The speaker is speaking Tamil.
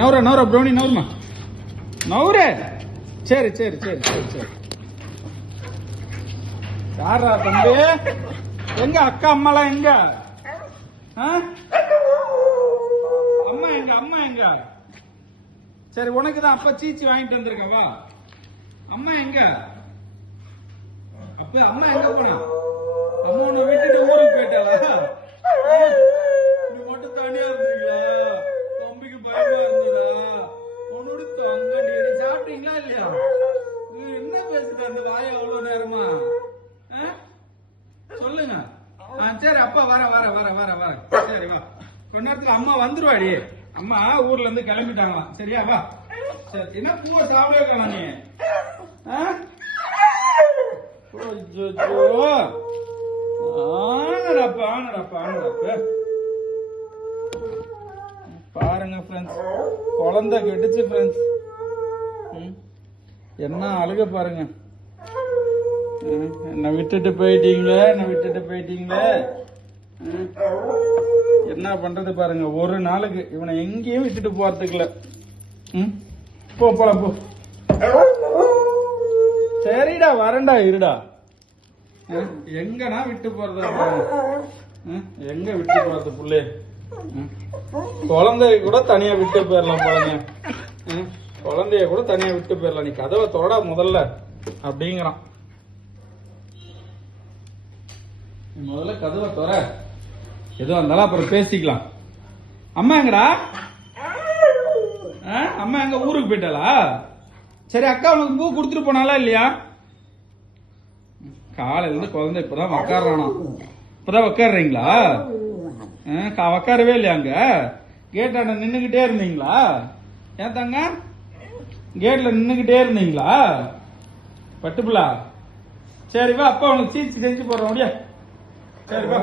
நவுற நவுற ப்ரௌனி நவுறுமா நவுறு. சரி சரி சரி சரி சரி. யாரா தம்பி? எங்க அக்கா அம்மாலாம் எங்க? அம்மா எங்க? அம்மா எங்க? சரி உனக்குதான் அப்ப சீச்சி வாங்கிட்டு வந்திருக்கேன் வா. அம்மா எங்க? அப்ப அம்மா எங்க போனா? அம்மா உன்னை விட்டுட்டு ஊருக்கு போயிட்டாளா? நீ மட்டும் தனியா இருந்தீங்களா? தம்பிக்கு பயமா இருந்ததா? உன்னோட தங்க நீ சாப்பிட்டீங்களா இல்லையா? என்ன பேசுற அந்த வாய அவ்வளவு நேரமா? சொல்லுங்க. சரி அப்பா வர வர வர வர வர. சரி வா, கொஞ்ச நேரத்துல அம்மா வந்துருவாடி. அம்மா ஊர்ல இருந்து கிளம்பிட்டாங்களாம். சரியா வா. சரி என்ன பூவை சாப்பிடவே இருக்கலாம் நீ? ஆனடப்பா ஆனடப்பா ஆனடப்பா. பாருங்க ஃப்ரெண்ட்ஸ், குழந்தை கெட்டுச்சு ஃப்ரெண்ட்ஸ். என்ன அழுக பாருங்க. என்ன விட்டுட்டு போயிட்டீங்களே, என்ன விட்டுட்டு போயிட்டீங்களே. என்ன பண்றது பாருங்க. ஒரு நாளுக்கு இவனை எங்கேயும் விட்டுட்டு போறதுக்குல. போ போலாம் போ. சரிடா வரண்டா இருடா. எங்கனா விட்டு போறதா? எங்க விட்டு போறது புள்ளே? குழந்தைய கூட தனியா விட்டு போயிடலாம் பாருங்க. குழந்தைய கூட தனியா விட்டு போயிடலாம். நீ கதவை தொட முதல்ல அப்படிங்கிறான். முதல்ல கதவை தொற. எதுவும் இருந்தாலும் அப்புறம் பேசிக்கலாம். அம்மா எங்கடா? அம்மா எங்க ஊருக்கு போயிட்டாளா? சரி அக்கா உனக்கு பூ கொடுத்துட்டு போனாலா இல்லையா? காலையில இருந்து குழந்தை இப்பதான் உக்காடுறானா. இப்பதான் உக்காடுறீங்களா? உக்காரவே இல்லையா? அங்க கேட்டாண்ட நின்னுகிட்டே இருந்தீங்களா? ஏன் தாங்க கேட்ல நின்னுகிட்டே இருந்தீங்களா? பட்டுப்புலா சரி வா, அப்பா உனக்கு சீச்சு செஞ்சு போடுறோம் முடியா. சரி வா.